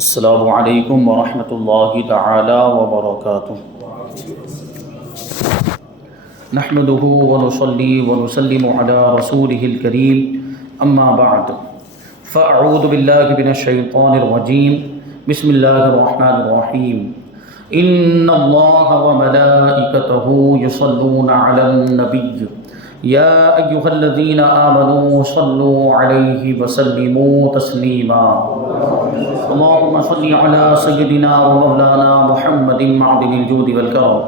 السلام علیکم ورحمۃ اللہ تعالی وبرکاتہ۔ نحمده ونصلي ونسلم على رسوله الكريم اما بعد فاعوذ باللہ من الشیطان الرجیم بسم اللہ الرحمن الرحیم ان اللہ وملائکته یصلون علی النبی یا ایہا الذین آمنوا صلوا علیہ وسلموا تسلیما اللهم صل على سيدنا ومولانا محمد معدن الجود والكرم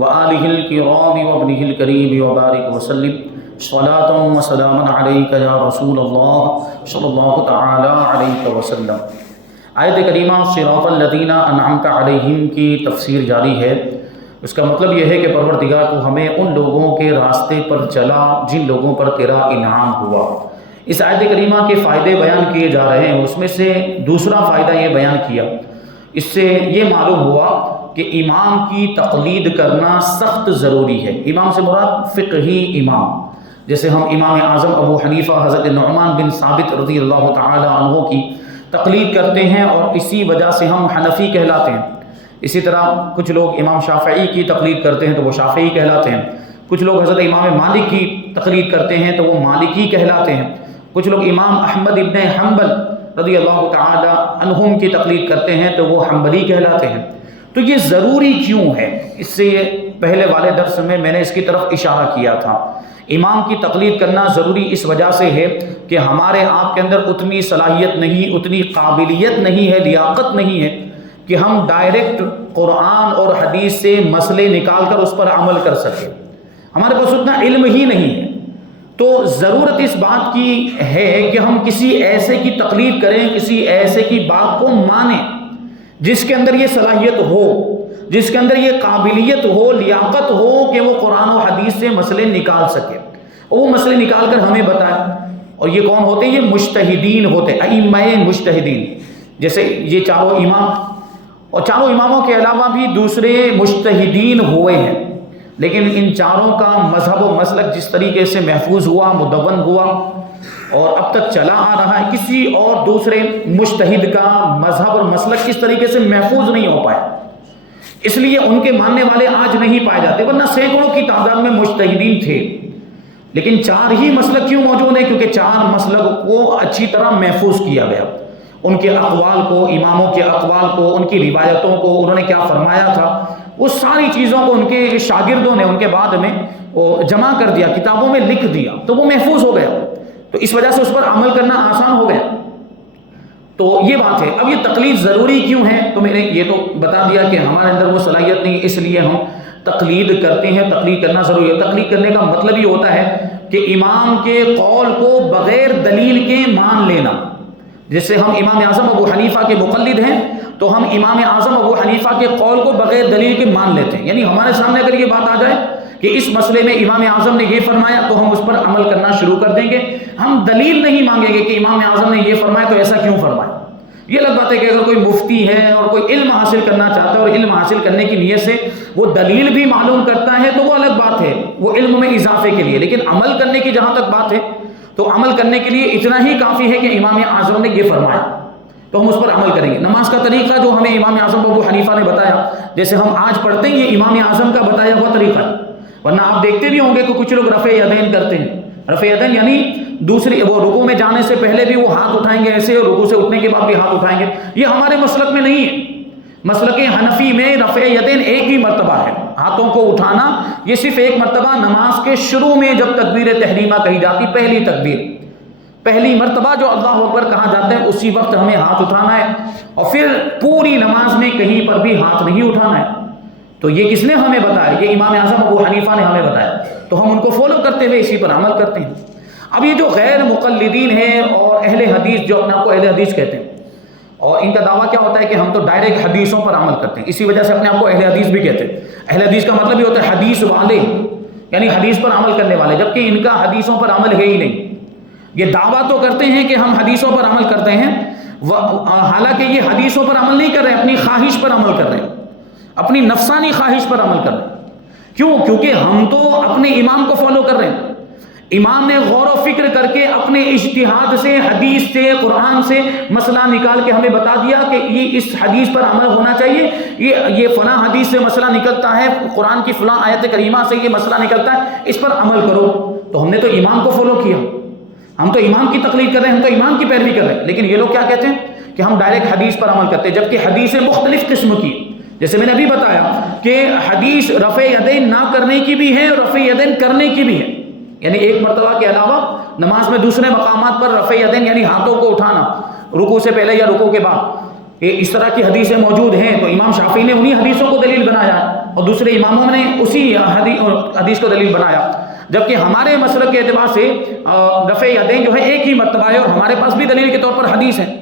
وآله الكرام وابنه الكريم وبارك وسلم صلاة وسلاما عليك يا رسول الله صلى الله تعالى عليك وسلم۔ آیت کریمہ صراط الذین انعمت علیہم کی تفسیر جاری ہے۔ اس کا مطلب یہ ہے کہ پروردگار تو ہمیں ان لوگوں کے راستے پر چلا جن لوگوں پر تیرا انعام ہوا۔ اس آیت کریمہ کے فائدے بیان کیے جا رہے ہیں، اس میں سے دوسرا فائدہ یہ بیان کیا، اس سے یہ معلوم ہوا کہ امام کی تقلید کرنا سخت ضروری ہے۔ امام سے مراد فقہی امام، جیسے ہم امام اعظم ابو حنیفہ حضرت نعمان بن ثابت رضی اللہ تعالی عنہ کی تقلید کرتے ہیں اور اسی وجہ سے ہم حنفی کہلاتے ہیں۔ اسی طرح کچھ لوگ امام شافعی کی تقلید کرتے ہیں تو وہ شافعی کہلاتے ہیں، کچھ لوگ حضرت امام مالک کی تقلید کرتے ہیں تو وہ مالکی کہلاتے ہیں، کچھ لوگ امام احمد ابن حنبل رضی اللہ تعالی عنہم کی تقلید کرتے ہیں تو وہ حنبلی کہلاتے ہیں۔ تو یہ ضروری کیوں ہے؟ اس سے پہلے والے درس میں نے اس کی طرف اشارہ کیا تھا۔ امام کی تقلید کرنا ضروری اس وجہ سے ہے کہ ہمارے آپ کے اندر اتنی صلاحیت نہیں، اتنی قابلیت نہیں ہے، لیاقت نہیں ہے کہ ہم ڈائریکٹ قرآن اور حدیث سے مسئلے نکال کر اس پر عمل کر سکیں۔ ہمارے پاس اتنا علم ہی نہیں ہے، تو ضرورت اس بات کی ہے کہ ہم کسی ایسے کی تقلید کریں، کسی ایسے کی بات کو مانیں جس کے اندر یہ صلاحیت ہو، جس کے اندر یہ قابلیت ہو، لیاقت ہو کہ وہ قرآن و حدیث سے مسئلے نکال سکے، اور وہ مسئلے نکال کر ہمیں بتائیں۔ اور یہ کون ہوتے ہیں؟ یہ مجتہدین ہوتے ہیں، ائمہ مجتہدین۔ جیسے یہ چاروں امام اور چاروں اماموں کے علاوہ بھی دوسرے مجتہدین ہوئے ہیں، لیکن ان چاروں کا مذہب و مسلک جس طریقے سے محفوظ ہوا، مدون ہوا اور اب تک چلا آ رہا ہے، کسی اور دوسرے مجتہد کا مذہب اور مسلک اس طریقے سے محفوظ نہیں ہو پائے، اس لیے ان کے ماننے والے آج نہیں پائے جاتے، ورنہ سینکڑوں کی تعداد میں مجتہدین تھے۔ لیکن چار ہی مسلک کیوں موجود ہیں؟ کیونکہ چار مسلک کو اچھی طرح محفوظ کیا گیا، ان کے اقوال کو، اماموں کے اقوال کو، ان کی روایتوں کو، انہوں نے کیا فرمایا تھا، وہ ساری چیزوں کو ان کے شاگردوں نے ان کے بعد میں جمع کر دیا، کتابوں میں لکھ دیا، تو وہ محفوظ ہو گیا، تو اس وجہ سے اس پر عمل کرنا آسان ہو گیا۔ تو یہ بات ہے۔ اب یہ تقلید ضروری کیوں ہے؟ تو میں نے یہ تو بتا دیا کہ ہمارے اندر وہ صلاحیت نہیں، اس لیے ہم تقلید کرتے ہیں، تقلید کرنا ضروری ہے۔ تقلید کرنے کا مطلب یہ ہوتا ہے کہ امام کے قول کو بغیر دلیل کے مان لینا۔ جیسے ہم امام اعظم ابو حنیفہ کے مقلد ہیں تو ہم امام اعظم ابو حنیفہ کے قول کو بغیر دلیل کے مان لیتے ہیں، یعنی ہمارے سامنے اگر یہ بات آ جائے کہ اس مسئلے میں امام اعظم نے یہ فرمایا تو ہم اس پر عمل کرنا شروع کر دیں گے، ہم دلیل نہیں مانگیں گے کہ امام اعظم نے یہ فرمایا تو ایسا کیوں فرمایا۔ یہ الگ بات ہے کہ اگر کوئی مفتی ہے اور کوئی علم حاصل کرنا چاہتا ہے اور علم حاصل کرنے کی نیت سے وہ دلیل بھی معلوم کرتا ہے تو وہ الگ بات ہے، وہ علم میں اضافے کے لیے، لیکن عمل کرنے کی جہاں تک بات ہے تو عمل کرنے کے لیے اتنا ہی کافی ہے کہ امام اعظم نے یہ فرمایا تو ہم اس پر عمل کریں گے۔ نماز کا طریقہ جو ہمیں امام اعظم ابو حنیفہ نے بتایا، جیسے ہم آج پڑھتے ہیں، یہ امام اعظم کا بتایا ہوا طریقہ ہے، ورنہ آپ دیکھتے بھی ہوں گے کہ کچھ لوگ رفع یدین کرتے ہیں۔ رفع یدین یعنی دوسری وہ رکوع میں جانے سے پہلے بھی وہ ہاتھ اٹھائیں گے ایسے، اور رکوع سے اٹھنے کے بعد بھی ہاتھ اٹھائیں گے۔ یہ ہمارے مسلک میں نہیں ہے۔ مسلک حنفی میں رفع یدین ایک ہی مرتبہ ہے، ہاتھوں کو اٹھانا یہ صرف ایک مرتبہ نماز کے شروع میں جب تکبیر تحریمہ کہی جاتی، پہلی تکبیر، پہلی مرتبہ جو اللہ اکبر کہا جاتا ہے اسی وقت ہمیں ہاتھ اٹھانا ہے، اور پھر پوری نماز میں کہیں پر بھی ہاتھ نہیں اٹھانا ہے۔ تو یہ کس نے ہمیں بتایا؟ یہ امام اعظم ابو حنیفہ نے ہمیں بتایا، تو ہم ان کو فالو کرتے ہوئے اسی پر عمل کرتے ہیں۔ اب یہ جو غیر مقلدین ہیں اور اہل حدیث جو اپنے آپ کو اہل حدیث کہتے ہیں، اور ان کا دعویٰ کیا ہوتا ہے کہ ہم تو ڈائریکٹ حدیثوں پر عمل کرتے ہیں، اسی وجہ سے اپنے آپ کو اہل حدیث بھی کہتے ہیں۔ اہل حدیث کا مطلب یہ ہوتا ہے حدیث والے، یعنی حدیث پر عمل کرنے والے، جبکہ ان کا حدیثوں پر عمل ہے ہی نہیں۔ یہ دعویٰ تو کرتے ہیں کہ ہم حدیثوں پر عمل کرتے ہیں، حالانکہ یہ حدیثوں پر عمل نہیں کر رہے ہیں، اپنی خواہش پر عمل کر رہے ہیں، اپنی نفسانی خواہش پر عمل کر رہے ہیں۔ کیوں؟ کیونکہ ہم تو اپنے امام کو فالو کر رہے ہیں۔ امام نے غور و فکر کر کے اپنے اجتہاد سے، حدیث سے، قرآن سے مسئلہ نکال کے ہمیں بتا دیا کہ یہ اس حدیث پر عمل ہونا چاہیے، یہ فلاں حدیث سے مسئلہ نکلتا ہے، قرآن کی فلاں آیت کریمہ سے یہ مسئلہ نکلتا ہے، اس پر عمل کرو۔ تو ہم نے تو امام کو فالو کیا، ہم تو امام کی تقلید کر رہے ہیں، ہم تو امام کی پیروی کر رہے ہیں۔ لیکن یہ لوگ کیا کہتے ہیں کہ ہم ڈائریکٹ حدیث پر عمل کرتے ہیں، جبکہ حدیثیں مختلف قسم کی، جیسے میں نے ابھی بتایا کہ حدیث رفع یدین نہ کرنے کی بھی ہے اور رفع یدین کرنے کی بھی ہے، یعنی ایک مرتبہ کے علاوہ نماز میں دوسرے مقامات پر رفع یدین یعنی ہاتھوں کو اٹھانا رکوع سے پہلے یا رکوع کے بعد، اس طرح کی حدیثیں موجود ہیں۔ تو امام شافعی نے انہی حدیثوں کو دلیل بنایا اور دوسرے اماموں نے اسی حدیث کو دلیل بنایا، جبکہ ہمارے مسلک کے اعتبار سے رفع یدین جو ہے ایک ہی مرتبہ ہے، اور ہمارے پاس بھی دلیل کے طور پر حدیث ہے۔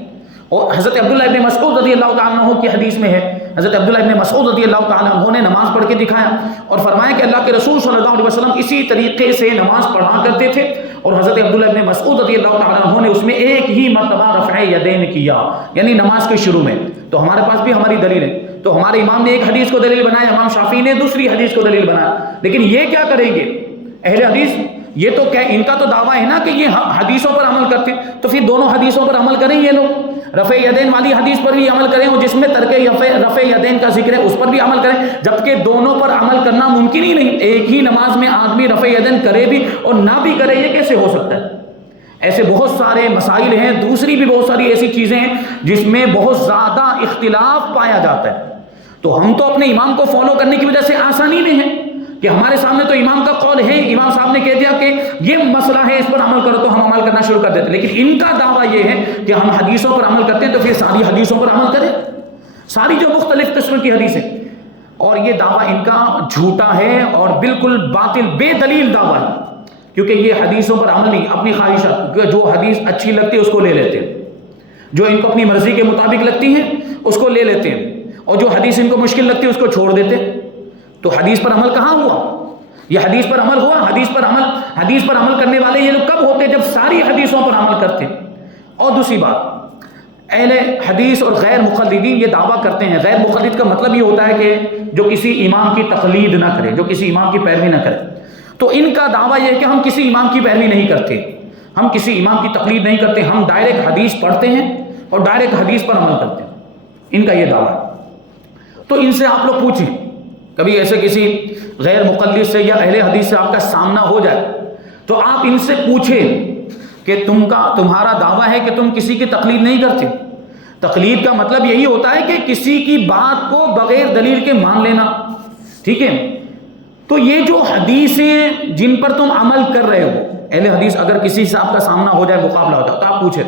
اور حضرت عبداللہ ابن مسعود رضی اللہ تعالیٰ عنہ کی حدیث میں ہے، حضرت عبداللہ ابن مسعود رضی اللہ تعالیٰ عنہ نے نماز پڑھ کے دکھایا اور فرمایا کہ اللہ کے رسول صلی اللہ علیہ وسلم اسی طریقے سے نماز پڑھا کرتے تھے، اور حضرت عبداللہ ابن مسعود رضی اللہ تعالیٰ عنہ نے اس میں ایک ہی مرتبہ رفع یدین کیا، یعنی نماز کے شروع میں۔ تو ہمارے پاس بھی ہماری دلیل ہے۔ تو ہمارے امام نے ایک حدیث کو دلیل بنایا، امام شافعی نے دوسری حدیث کو دلیل بنایا۔ لیکن یہ کیا کریں گے اہل حدیث؟ یہ تو کیا ان کا تو دعویٰ ہے نا کہ یہ حدیثوں پر عمل کرتے، تو پھر دونوں حدیثوں پر عمل کریں یہ لوگ، رفع یدین والی حدیث پر بھی عمل کریں اور جس میں ترک رفع یدین کا ذکر ہے اس پر بھی عمل کریں، جبکہ دونوں پر عمل کرنا ممکن ہی نہیں۔ ایک ہی نماز میں آدمی رفع یدین کرے بھی اور نہ بھی کرے، یہ کیسے ہو سکتا ہے؟ ایسے بہت سارے مسائل ہیں، دوسری بھی بہت ساری ایسی چیزیں ہیں جس میں بہت زیادہ اختلاف پایا جاتا ہے۔ تو ہم تو اپنے امام کو فالو کرنے کی وجہ سے آسانی میں ہیں کہ ہمارے سامنے تو امام کا قول ہے، امام صاحب نے کہہ دیا کہ یہ مسئلہ ہے اس پر عمل کرو، تو ہم عمل کرنا شروع کر دیتے ہیں۔ لیکن ان کا دعویٰ یہ ہے کہ ہم حدیثوں پر عمل کرتے ہیں، تو پھر ساری حدیثوں پر عمل کریں، ساری جو مختلف قسم کی حدیثیں۔ اور یہ دعویٰ ان کا جھوٹا ہے اور بالکل باطل بے دلیل دعویٰ ہے، کیونکہ یہ حدیثوں پر عمل نہیں، اپنی خواہشات، جو حدیث اچھی لگتی ہے اس کو لے لیتے ہیں، جو ان کو اپنی مرضی کے مطابق لگتی ہیں اس کو لے لیتے ہیں، اور جو حدیث ان کو مشکل لگتی ہے اس کو چھوڑ دیتے ہیں۔ تو حدیث پر عمل کہاں ہوا؟ یہ حدیث پر عمل ہوا؟ حدیث پر عمل کرنے والے یہ لوگ کب ہوتے؟ جب ساری حدیثوں پر عمل کرتے۔ اور دوسری بات، اہل حدیث اور غیر مقلدین یہ دعویٰ کرتے ہیں، غیر مقلد کا مطلب یہ ہوتا ہے کہ جو کسی امام کی تقلید نہ کرے، جو کسی امام کی پیروی نہ کرے۔ تو ان کا دعویٰ یہ ہے کہ ہم کسی امام کی پیروی نہیں کرتے، ہم کسی امام کی تقلید نہیں کرتے، ہم ڈائریکٹ حدیث پڑھتے ہیں اور ڈائریکٹ حدیث پر عمل کرتے ہیں، ان کا یہ دعویٰ ہے۔ تو ان سے آپ لوگ پوچھیں، کبھی ایسے کسی غیر مقلد سے یا اہل حدیث سے آپ کا سامنا ہو جائے تو آپ ان سے پوچھیں کہ تمہارا دعویٰ ہے کہ تم کسی کی تقلید نہیں کرتے۔ تقلید کا مطلب یہی ہوتا ہے کہ کسی کی بات کو بغیر دلیل کے مان لینا، ٹھیک ہے؟ تو یہ جو حدیثیں جن پر تم عمل کر رہے ہو، اہل حدیث اگر کسی سے آپ کا سامنا ہو جائے، مقابلہ ہوتا ہے، تو آپ پوچھیں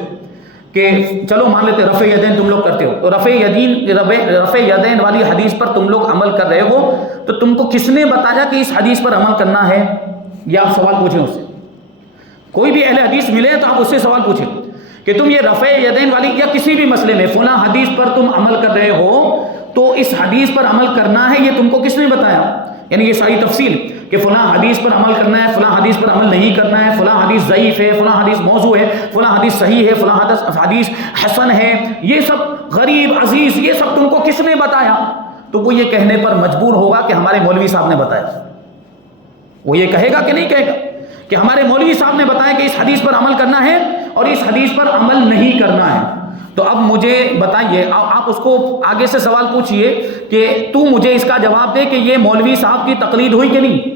کہ چلو مان لیتے رفع یدین تم لوگ کرتے ہو، تو رفع یدین والی حدیث پر تم لوگ عمل کر رہے ہو، تو تم کو کس نے بتایا کہ اس حدیث پر عمل کرنا ہے؟ یہ آپ سوال پوچھیں اس سے۔ کوئی بھی اہل حدیث ملے تو آپ اس سے سوال پوچھیں کہ تم یہ رفع یدین والی یا کسی بھی مسئلے میں فلاں حدیث پر تم عمل کر رہے ہو، تو اس حدیث پر عمل کرنا ہے، یہ تم کو کس نے بتایا؟ یعنی یہ ساری تفصیل کہ فلاں حدیث پر عمل کرنا ہے، فلاں حدیث پر عمل نہیں کرنا ہے، فلاں حدیث ضعیف ہے، فلاں حدیث موضوع ہے، فلاں حدیث صحیح ہے، فلاں حدیث حسن ہے، یہ سب غریب عزیز، یہ سب تم کو کس نے بتایا؟ تو وہ یہ کہنے پر مجبور ہوگا کہ ہمارے مولوی صاحب نے بتایا۔ وہ یہ کہے گا کہ نہیں کہے گا کہ ہمارے مولوی صاحب نے بتایا کہ اس حدیث پر عمل کرنا ہے اور اس حدیث پر عمل نہیں کرنا ہے۔ تو اب مجھے بتائیے، آپ اس کو آگے سے سوال پوچھئے کہ تو مجھے اس کا جواب دے کہ یہ مولوی صاحب کی تقلید ہوئی کہ نہیں؟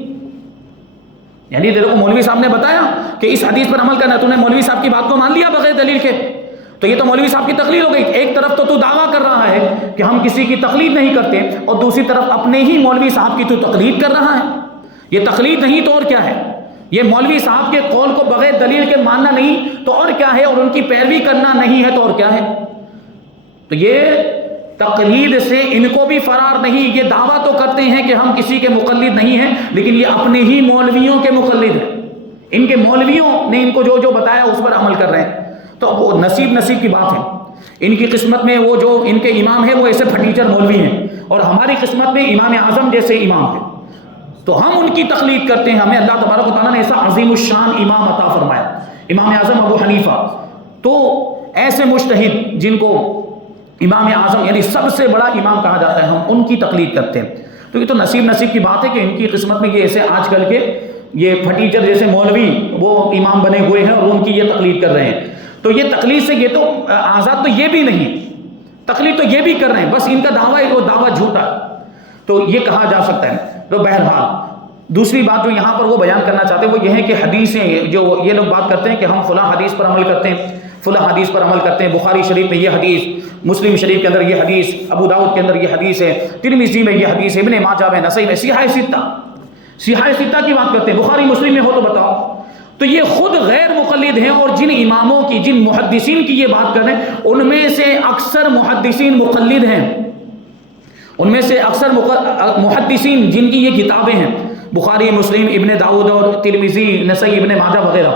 یعنی تیرے کو مولوی صاحب نے بتایا کہ اس حدیث پر عمل کرنا، تو نے مولوی صاحب کی بات کو مان لیا بغیر دلیل کے، تو یہ تو مولوی صاحب کی تقلید ہو گئی۔ ایک طرف تو دعویٰ کر رہا ہے کہ ہم کسی کی تقلید نہیں کرتے، اور دوسری طرف اپنے ہی مولوی صاحب کی تو تقلید کر رہا ہے۔ یہ تقلید نہیں تو اور کیا ہے؟ یہ مولوی صاحب کے قول کو بغیر دلیل کے ماننا نہیں تو اور کیا ہے؟ اور ان کی پیروی کرنا نہیں ہے تو اور کیا ہے؟ تو یہ تقلید سے ان کو بھی فرار نہیں۔ یہ دعویٰ تو کرتے ہیں کہ ہم کسی کے مقلد نہیں ہیں، لیکن یہ اپنے ہی مولویوں کے مقلد ہیں، ان کے مولویوں نے ان کو جو جو بتایا اس پر عمل کر رہے ہیں۔ تو وہ نصیب کی بات ہے، ان کی قسمت میں وہ جو ان کے امام ہیں وہ ایسے پھٹیچر مولوی ہیں، اور ہماری قسمت میں امام اعظم جیسے امام ہیں، تو ہم ان کی تقلید کرتے ہیں۔ ہمیں اللہ تبارک و تعالیٰ نے ایسا عظیم الشان امام عطا فرمایا، امام اعظم ابو حنیفہ۔ تو ایسے مجتہد جن کو امام اعظم یعنی سب سے بڑا امام کہا جاتا ہے، ہم ان کی تقلید کرتے ہیں۔ تو یہ تو نصیب کی بات ہے کہ ان کی قسمت میں یہ ایسے آج کل کے یہ پھٹیچر جیسے مولوی وہ امام بنے ہوئے ہیں اور ان کی یہ تقلید کر رہے ہیں. تو یہ تقلید سے یہ تو آزاد تو یہ بھی نہیں، تقلید تو یہ بھی کر رہے ہیں، بس ان کا دعویٰ ہے وہ دعویٰ جھوٹا. تو یہ کہا جا سکتا ہے. تو بہرحال دوسری بات جو یہاں پر وہ بیان کرنا چاہتے ہیں وہ یہ ہے کہ حدیثیں جو یہ لوگ بات کرتے ہیں کہ ہم فلاں حدیث پر عمل کرتے ہیں، فلاں حدیث پر عمل کرتے ہیں، بخاری شریف میں یہ حدیث، مسلم شریف کے اندر یہ حدیث، ابو داؤد کے اندر یہ حدیث ہے، ترمذی میں یہ حدیث ہے، ابن ماجہ میں، نسائی میں، صحاح ستہ کی بات کرتے ہیں، بخاری مسلم میں ہو تو بتاؤ. تو یہ خود غیر مقلد ہیں، اور جن اماموں کی، جن محدثین کی یہ بات کر رہے ہیں ان میں سے اکثر محدثین مقلد ہیں. ان میں سے اکثر محدثین جن کی یہ کتابیں ہیں، بخاری، مسلم، ابن داؤد اور ترمذی، نسائی، ابن ماجہ وغیرہ،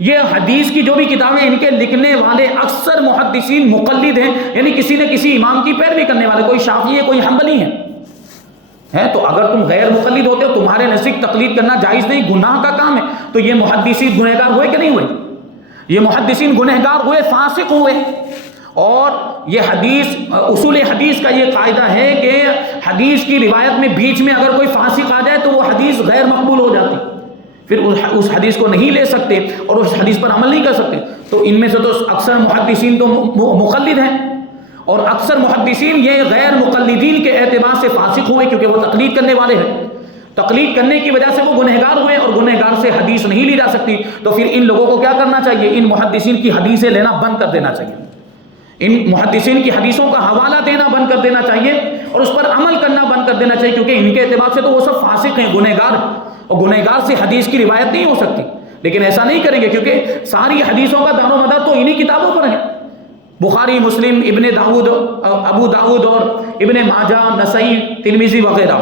یہ حدیث کی جو بھی کتابیں ان کے لکھنے والے اکثر محدثین مقلد ہیں، یعنی کسی نہ کسی امام کی پیروی کرنے والے، کوئی شافعی ہے، کوئی حنبلی ہے. تو اگر تم غیر مقلد ہوتے ہو، تمہارے نزدیک تقلید کرنا جائز نہیں، گناہ کا کام ہے، تو یہ محدثین گنہگار ہوئے کہ نہیں ہوئے؟ یہ محدثین گنہگار ہوئے، فاسق ہوئے. اور یہ حدیث، اصول حدیث کا یہ قاعدہ ہے کہ حدیث کی روایت میں بیچ میں اگر کوئی فاسق آ جائے تو وہ حدیث غیر مقبول ہو جاتی، پھر اس حدیث کو نہیں لے سکتے اور اس حدیث پر عمل نہیں کر سکتے. تو ان میں سے تو اکثر محدثین تو مقلد ہیں، اور اکثر محدثین یہ غیر مقلدین کے اعتبار سے فاسق ہوئے کیونکہ وہ تقلید کرنے والے ہیں. تقلید کرنے کی وجہ سے وہ گنہگار ہوئے، اور گنہگار سے حدیث نہیں لی جا سکتی. تو پھر ان لوگوں کو کیا کرنا چاہیے؟ ان محدثین کی حدیثیں لینا بند کر دینا چاہیے، ان محدثین کی حدیثوں کا حوالہ دینا بند کر دینا چاہیے، اور اس پر عمل کرنا بند کر دینا چاہیے، کیونکہ ان کے اعتبار سے تو وہ سب فاسق ہیں، گنہگار ہیں، اور گنہگار سے حدیث کی روایت نہیں ہو سکتی. لیکن ایسا نہیں کریں گے کیونکہ ساری حدیثوں کا دار و مدار تو انہی کتابوں پر ہے، بخاری، مسلم، ابن داؤد، ابو داؤد اور ابن ماجہ، نسائی، ترمذی وغیرہ.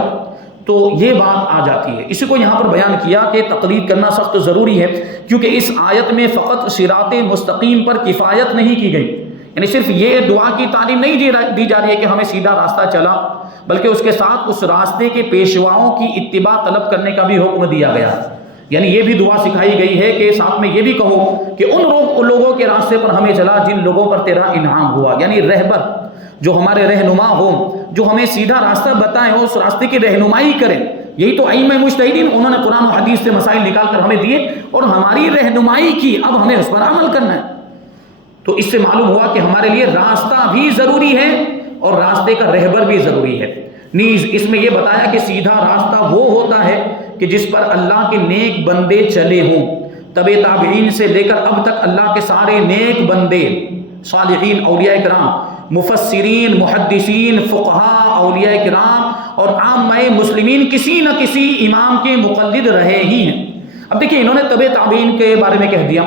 تو یہ بات آ جاتی ہے. اسی کو یہاں پر بیان کیا کہ تقلید کرنا سخت ضروری ہے، کیونکہ اس آیت میں فقط صراط مستقیم پر کفایت نہیں کی گئی، یعنی صرف یہ دعا کی تعلیم نہیں دی جا رہی ہے کہ ہمیں سیدھا راستہ چلا، بلکہ اس کے ساتھ اس راستے کے پیشواؤں کی اتباع طلب کرنے کا بھی حکم دیا گیا. یعنی یہ بھی دعا سکھائی گئی ہے کہ ساتھ میں یہ بھی کہو کہ ان لوگوں کے راستے پر ہمیں چلا جن لوگوں پر تیرا انعام ہوا، یعنی رہبر جو ہمارے رہنما ہو، جو ہمیں سیدھا راستہ بتائیں، اس راستے کی رہنمائی کریں. یہی تو ائمہ مجتہدین، انہوں نے قرآن و حدیث سے مسائل نکال کر ہمیں دیے اور ہماری رہنمائی کی، اب ہمیں اس پر عمل کرنا ہے. تو اس سے معلوم ہوا کہ ہمارے لیے راستہ بھی ضروری ہے اور راستے کا رہبر بھی ضروری ہے. نیز اس میں یہ بتایا کہ سیدھا راستہ وہ ہوتا ہے کہ جس پر اللہ کے نیک بندے چلے ہوں. تبع تابعین سے لے کر اب تک اللہ کے سارے نیک بندے، صالحین، اولیاء کرام، مفسرین، محدثین، فقہاء، اولیاء کرام اور عامہ مسلمین کسی نہ کسی امام کے مقلد رہے ہی ہیں. اب دیکھیں انہوں نے تبع تابعین کے بارے میں کہہ دیا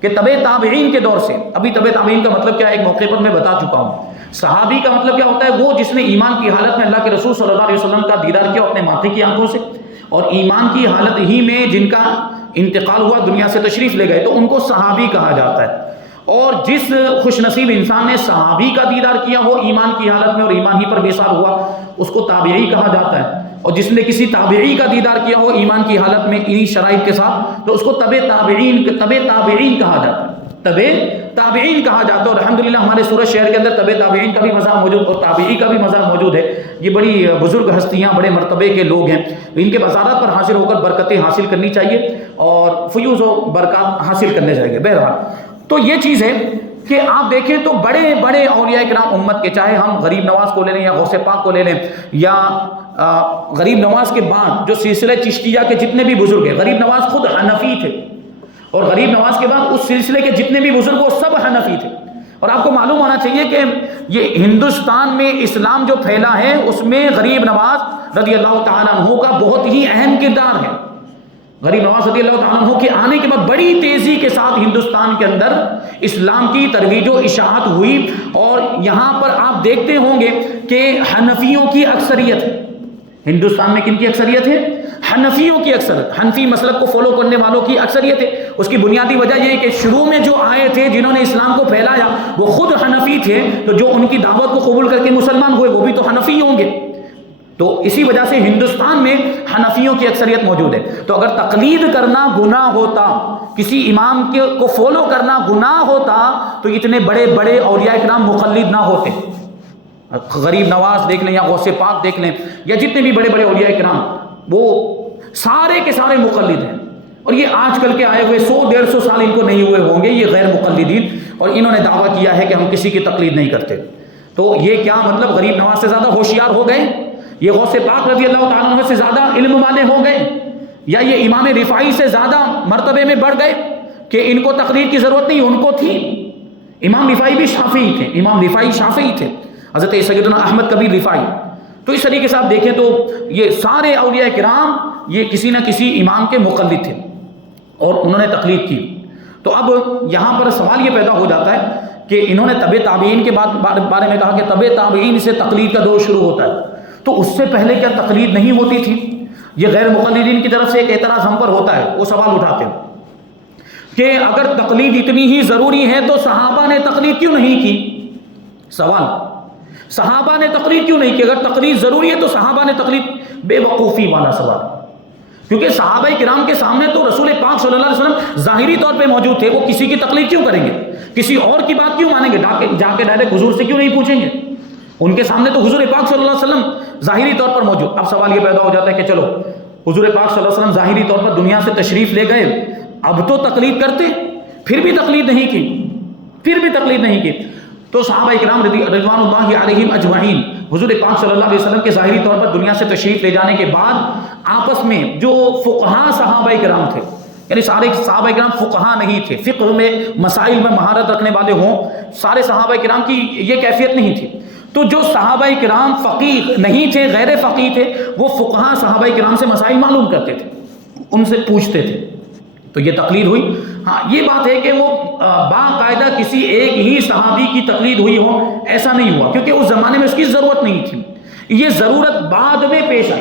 کہ تبع تابعین کے دور سے، ابھی تبع تابعین کا مطلب کیا ہے ایک موقع پر میں بتا چکا ہوں. صحابی کا مطلب کیا ہوتا ہے؟ وہ جس نے ایمان کی حالت میں اللہ کے رسول صلی اللہ علیہ وسلم کا دیدار کیا اپنے ماتھے کی آنکھوں سے، اور ایمان کی حالت ہی میں جن کا انتقال ہوا، دنیا سے تشریف لے گئے، تو ان کو صحابی کہا جاتا ہے. اور جس خوش نصیب انسان نے صحابی کا دیدار کیا ہو ایمان کی حالت میں اور ایمان ہی پر بے سار ہوا، اس کو تابعی کہا جاتا ہے. اور جس نے کسی تابعی کا دیدار کیا ہو ایمان کی حالت میں انہی شرائط کے ساتھ، تو اس کو تبع تابعین کہا جاتا ہے. تبع تابعین کہا جاتا ہے. اور الحمدللہ ہمارے سورج شہر کے اندر تبع تابعین کا بھی مذہب موجود اور تابعی کا بھی مذہب موجود ہے. یہ بڑی بزرگ ہستیاں، بڑے مرتبے کے لوگ ہیں، ان کے بصارت پر حاصل ہو کر برکتیں حاصل کرنی چاہیے اور فیوز و برکات حاصل کرنے چاہیے. بہرحال تو یہ چیز ہے کہ آپ دیکھیں تو بڑے بڑے اولیاء کرام امت کے، چاہے ہم غریب نواز کو لے لیں یا غوث پاک کو لے لیں، یا غریب نواز کے بعد جو سلسلہ چشتیہ کے جتنے بھی بزرگ ہیں، غریب نواز خود حنفی تھے، اور غریب نواز کے بعد اس سلسلے کے جتنے بھی بزرگ وہ سب حنفی تھے. اور آپ کو معلوم ہونا چاہیے کہ یہ ہندوستان میں اسلام جو پھیلا ہے اس میں غریب نواز رضی اللہ تعالیٰ عنہ کا بہت ہی اہم کردار ہے. غریب نواز رضی اللہ تعالیٰ عنہ کے آنے کے بعد بڑی تیزی کے ساتھ ہندوستان کے اندر اسلام کی ترویج و اشاعت ہوئی. اور یہاں پر آپ دیکھتے ہوں گے کہ حنفیوں کی اکثریت ہے. ہندوستان میں کن کی اکثریت ہے؟ حنفیوں کی اکثریت، حنفی مسلک کو فالو کرنے والوں کی اکثریت ہے. اس کی بنیادی وجہ یہ ہے کہ شروع میں جو آئے تھے جنہوں نے اسلام کو پھیلایا وہ خود حنفی تھے، تو جو ان کی دعوت کو قبول کر کے مسلمان ہوئے وہ بھی تو حنفی ہوں گے. تو اسی وجہ سے ہندوستان میں حنفیوں کی اکثریت موجود ہے. تو اگر تقلید کرنا گناہ ہوتا، کسی امام کو فالو کرنا گناہ ہوتا، تو اتنے بڑے بڑے اولیاء کرام مقلد نہ ہوتے. غریب نواز دیکھ لیں یا غوث پاک دیکھ لیں یا جتنے بھی بڑے بڑے اولیاء کرام، وہ سارے کے سارے مقلد ہیں، اور یہ آج کل کے آئے ہوئے 100-150 سال ان کو نہیں ہوئے ہوں گے، یہ غیر مقلدین، اور انہوں نے دعویٰ کیا ہے کہ ہم کسی کی تقلید نہیں کرتے۔ تو یہ کیا مطلب غریب نواز سے زیادہ ہوشیار ہو گئے؟ یہ غوث پاک رضی اللہ تعالیٰ عنہ سے زیادہ علم والے ہو گئے؟ یا یہ امام رفاعی سے زیادہ مرتبے میں بڑھ گئے کہ ان کو تقلید کی ضرورت نہیں، ان کو تھی؟ امام رفاعی بھی شافعی تھے، امام رفاعی شافعی تھے، حضرت سیدنا احمد کبیر رفاعی۔ تو اس طریقے سے آپ دیکھیں تو یہ سارے اولیاء کرام یہ کسی نہ کسی امام کے مقلد تھے اور انہوں نے تقلید کی۔ تو اب یہاں پر سوال یہ پیدا ہو جاتا ہے کہ انہوں نے تبع تابعین کے بارے میں کہا کہ تبع تابعین سے تقلید کا دور شروع ہوتا ہے، تو اس سے پہلے کیا تقلید نہیں ہوتی تھی؟ یہ غیر مقلدین کی طرف سے ایک اعتراض ہم پر ہوتا ہے، وہ سوال اٹھاتے ہیں کہ اگر تقلید اتنی ہی ضروری ہے تو صحابہ نے تقلید کیوں نہیں کی؟ سوال، صحابہ نے تقلید کیوں نہیں کی؟ اگر تقلید ضروری ہے تو صحابہ نے تقلید، بے وقوفی والا سوال، کیونکہ صحابہ کرام کے سامنے تو رسول پاک صلی اللہ علیہ وسلم ظاہری طور پہ موجود تھے، وہ کسی کی تقلید کیوں کریں گے؟ کسی اور کی بات کیوں مانیں گے؟ جا کے ڈائریکٹ حضور سے کیوں نہیں پوچھیں گے؟ ان کے سامنے تو حضور پاک صلی اللہ علیہ وسلم ظاہری طور پر موجود۔ اب سوال یہ پیدا ہو جاتا ہے کہ چلو حضور پاک صلی اللہ علیہ وسلم ظاہری طور پر دنیا سے تشریف لے گئے، اب تو تقلید کرتے، پھر بھی تقلید نہیں کی، تو صحابہ کرام رضوان اللہ علیہم اجمعین حضور پاک صلی اللہ علیہ وسلم کے ظاہری طور پر دنیا سے تشریف لے جانے کے بعد آپس میں جو فقہا صحابہ کرام تھے، یعنی سارے صحابہ کرام فقہا نہیں تھے، فقہ میں مسائل میں مہارت رکھنے والے ہوں، سارے صحابہ کرام کی یہ کیفیت نہیں تھی، تو جو صحابہ کرام فقیہ نہیں تھے، غیر فقیہ تھے، وہ فقہا صحابہ کرام سے مسائل معلوم کرتے تھے، ان سے پوچھتے تھے، تو یہ تقلید ہوئی۔ ہاں یہ بات ہے کہ وہ باقاعدہ کسی ایک ہی صحابی کی تقلید ہوئی ہو، ایسا نہیں ہوا، کیونکہ اس زمانے میں اس کی ضرورت نہیں تھی، یہ ضرورت بعد میں پیش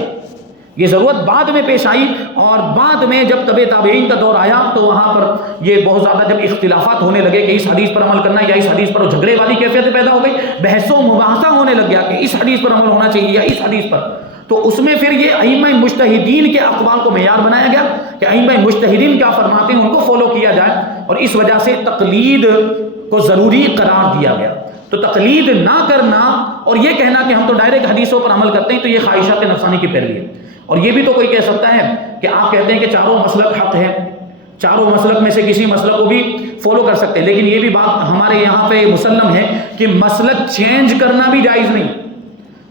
آئی، اور بعد میں جب تبع تابعین کا دور آیا تو وہاں پر یہ بہت زیادہ جب اختلافات ہونے لگے کہ اس حدیث پر عمل کرنا یا اس حدیث پر، جھگڑے والی کیفیت پیدا ہو گئی، بحث و مباحثہ ہونے لگ گیا کہ اس حدیث پر عمل ہونا چاہیے یا اس حدیث پر، تو اس میں پھر یہ ائمہ مجتہدین کے اقوال کو معیار بنایا گیا کہ ائمہ مجتہدین کیا فرماتے ہیں ان کو فالو کیا جائے، اور اس وجہ سے تقلید کو ضروری قرار دیا گیا۔ تو تقلید نہ کرنا اور یہ کہنا کہ ہم تو ڈائریکٹ حدیثوں پر عمل کرتے ہیں، تو یہ خواہشات نفسانی کی پیروی ہے۔ اور یہ بھی تو کوئی کہہ سکتا ہے کہ آپ کہتے ہیں کہ چاروں مسلک حق ہے، چاروں مسلک میں سے کسی مسلک کو بھی فالو کر سکتے ہیں، لیکن یہ بھی بات ہمارے یہاں پہ مسلم ہے کہ مسلک چینج کرنا بھی جائز نہیں،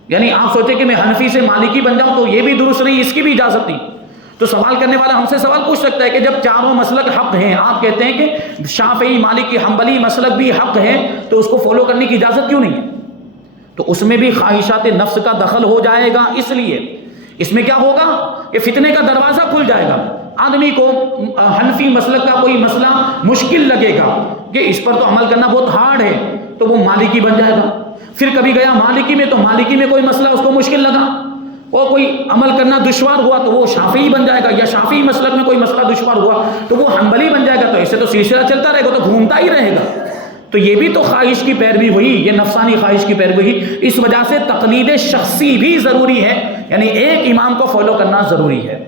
یعنی آپ سوچیں کہ میں حنفی سے مالکی بن جاؤں تو یہ بھی درست نہیں، اس کی بھی اجازت نہیں۔ تو سوال کرنے والا ہم سے سوال پوچھ سکتا ہے کہ جب چاروں مسلک حق ہیں، آپ کہتے ہیں کہ شافعی مالکی حنبلی مسلک بھی حق ہے، تو اس کو فالو کرنے کی اجازت کیوں نہیں ہے؟ تو اس میں بھی خواہشات نفس کا دخل ہو جائے گا، اس لیے اس میں کیا ہوگا کہ فتنے کا دروازہ کھل جائے گا، آدمی کو حنفی مسلک کا کوئی مسئلہ مشکل لگے گا کہ اس پر تو عمل کرنا بہت ہارڈ ہے، تو وہ مالکی بن جائے گا، پھر کبھی گیا مالکی میں تو مالکی میں کوئی مسئلہ اس کو مشکل لگا، وہ کوئی عمل کرنا دشوار ہوا تو وہ شافعی بن جائے گا، یا شافعی مسلک میں کوئی مسئلہ دشوار ہوا تو وہ حنبلی بن جائے گا، تو ایسے تو سلسلہ چلتا رہے گا، تو گھومتا ہی رہے گا۔ تو یہ بھی تو خواہش کی پیروی ہوئی، یہ نفسانی خواہش کی پیروی ہوئی، اس وجہ سے تقلید شخصی بھی ضروری ہے، یعنی ایک امام کو فالو کرنا ضروری ہے۔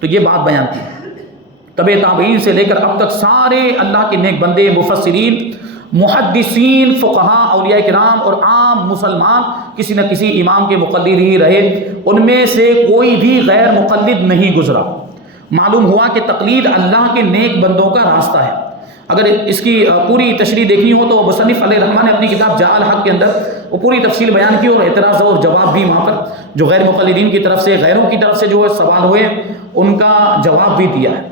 تو یہ بات بیان کی، تبع تابعین سے لے کر اب تک سارے اللہ کے نیک بندے، مفسرین، محدثین، فقہاء، اولیاء کرام اور عام مسلمان کسی نہ کسی امام کے مقلد ہی رہے، ان میں سے کوئی بھی غیر مقلد نہیں گزرا۔ معلوم ہوا کہ تقلید اللہ کے نیک بندوں کا راستہ ہے۔ اگر اس کی پوری تشریح دیکھنی ہو تو مصنف علیہ الرحمٰن نے اپنی کتاب جاء الحق کے اندر وہ پوری تفصیل بیان کی، اور اعتراض اور جواب بھی وہاں پر جو غیر مقلدین کی طرف سے، غیروں کی طرف سے جو سوال ہوئے ان کا جواب بھی دیا ہے۔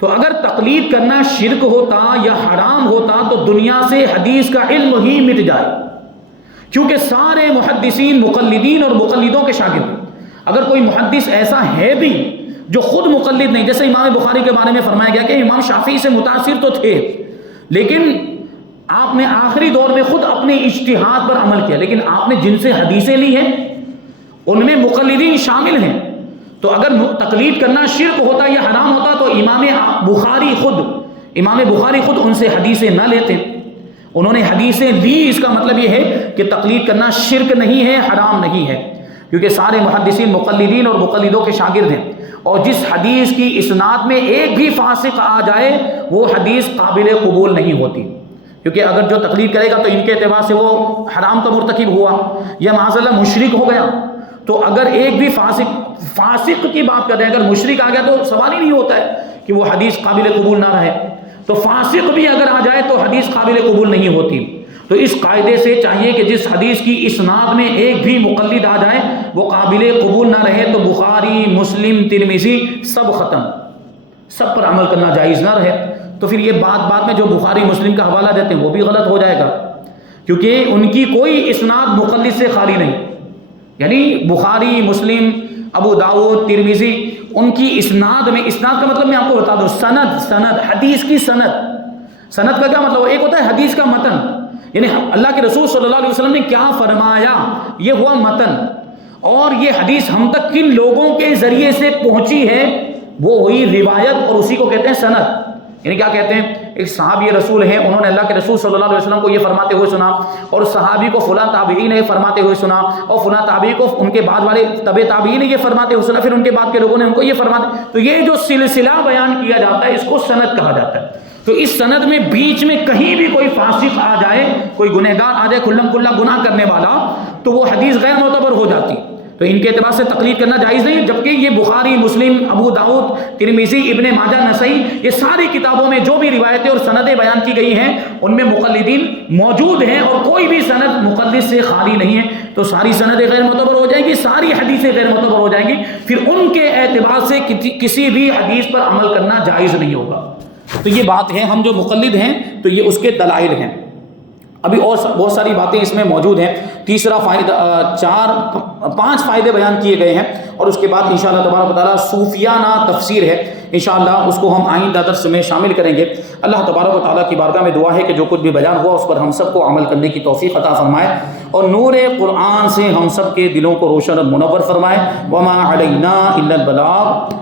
تو اگر تقلید کرنا شرک ہوتا یا حرام ہوتا تو دنیا سے حدیث کا علم ہی مٹ جائے، کیونکہ سارے محدثین مقلدین اور مقلدوں کے شاگرد۔ اگر کوئی محدث ایسا ہے بھی جو خود مقلد نہیں، جیسے امام بخاری کے بارے میں فرمایا گیا کہ امام شافعی سے متاثر تو تھے، لیکن آپ نے آخری دور میں خود اپنے اجتہاد پر عمل کیا، لیکن آپ نے جن سے حدیثیں لی ہیں ان میں مقلدین شامل ہیں۔ تو اگر تقلید کرنا شرک ہوتا یا حرام ہوتا تو امام بخاری خود ان سے حدیثیں نہ لیتے، انہوں نے حدیثیں لی، اس کا مطلب یہ ہے کہ تقلید کرنا شرک نہیں ہے، حرام نہیں ہے، کیونکہ سارے محدثین مقلدین اور مقلدوں کے شاگرد ہیں، اور جس حدیث کی اسناد میں ایک بھی فاسق آ جائے وہ حدیث قابل قبول نہیں ہوتی، کیونکہ اگر جو تقلید کرے گا تو ان کے اعتبار سے وہ حرام کا مرتکب ہوا یا معاذ اللہ مشرک ہو گیا۔ تو اگر ایک بھی فاسق کی بات کر رہے ہیں، اگر مشرک آ گیا تو سوال ہی نہیں ہوتا ہے کہ وہ حدیث قابل قبول نہ رہے، تو فاسق بھی اگر آ جائے تو حدیث قابل قبول نہیں ہوتی۔ تو اس قاعدے سے چاہیے کہ جس حدیث کی اسناد میں ایک بھی مقلد آ جائے وہ قابل قبول نہ رہے، تو بخاری، مسلم، ترمذی سب ختم، سب پر عمل کرنا جائز نہ رہے۔ تو پھر یہ بات میں جو بخاری مسلم کا حوالہ دیتے ہیں وہ بھی غلط ہو جائے گا، کیونکہ ان کی کوئی اسناد مقلد سے خالی نہیں، یعنی بخاری، مسلم، ابو داؤد، ترمذی، ان کی اسناد میں، اسناد کا مطلب میں آپ کو بتا دوں، سند حدیث کی سند کا کیا مطلب؟ ایک ہوتا ہے حدیث کا متن، یعنی اللہ کے رسول صلی اللہ علیہ وسلم نے کیا فرمایا، یہ ہوا متن، اور یہ حدیث ہم تک کن لوگوں کے ذریعے سے پہنچی ہے وہ ہوئی روایت، اور اسی کو کہتے ہیں سند۔ یعنی کیا کہتے ہیں؟ ایک صحابی رسول ہیں، انہوں نے اللہ کے رسول صلی اللہ علیہ وسلم کو یہ فرماتے ہوئے سنا، اور صحابی کو فلاں تابعی نے فرماتے ہوئے سنا، اور فلاں تابعی کو ان کے بعد والے تبع تابعی نے یہ فرماتے ہوئے سنا، پھر ان کے بعد کے لوگوں نے ان کو یہ فرماتے، تو یہ جو سلسلہ بیان کیا جاتا ہے اس کو سند کہا جاتا ہے۔ تو اس سند میں بیچ میں کہیں بھی کوئی فاسق آ جائے، کوئی گنہگار آ جائے، کھلم کھلا گناہ کرنے والا، تو وہ حدیث غیر معتبر ہو جاتی، تو ان کے اعتبار سے تقلید کرنا جائز نہیں ہے۔ جبکہ یہ بخاری، مسلم، ابو داؤد، ترمذی، ابن ماجہ، نسائی، یہ ساری کتابوں میں جو بھی روایتیں اور سندیں بیان کی گئی ہیں ان میں مقلدین موجود ہیں، اور کوئی بھی سند مقلد سے خالی نہیں ہے، تو ساری سندیں غیر معتبر ہو جائیں گی، ساری حدیثیں غیر معتبر ہو جائیں گی، پھر ان کے اعتبار سے کسی بھی حدیث پر عمل کرنا جائز نہیں ہوگا۔ تو یہ بات ہے، ہم جو مقلد ہیں تو یہ اس کے دلائل ہیں۔ ابھی اور بہت ساری باتیں اس میں موجود ہیں۔ تیسرا فائدہ، 5 فائدے بیان کیے گئے ہیں، اور اس کے بعد انشاءاللہ تبارک و تعالیٰ صوفیانہ تفسیر ہے، انشاءاللہ اس کو ہم آئندہ درس میں شامل کریں گے۔ اللہ تبارک و تعالیٰ کی بارگاہ میں دعا ہے کہ جو کچھ بھی بیان ہوا اس پر ہم سب کو عمل کرنے کی توفیق عطا فرمائے، اور نور قرآن سے ہم سب کے دلوں کو روشن اور منور فرمائے۔ وما علینا الا البلاغ۔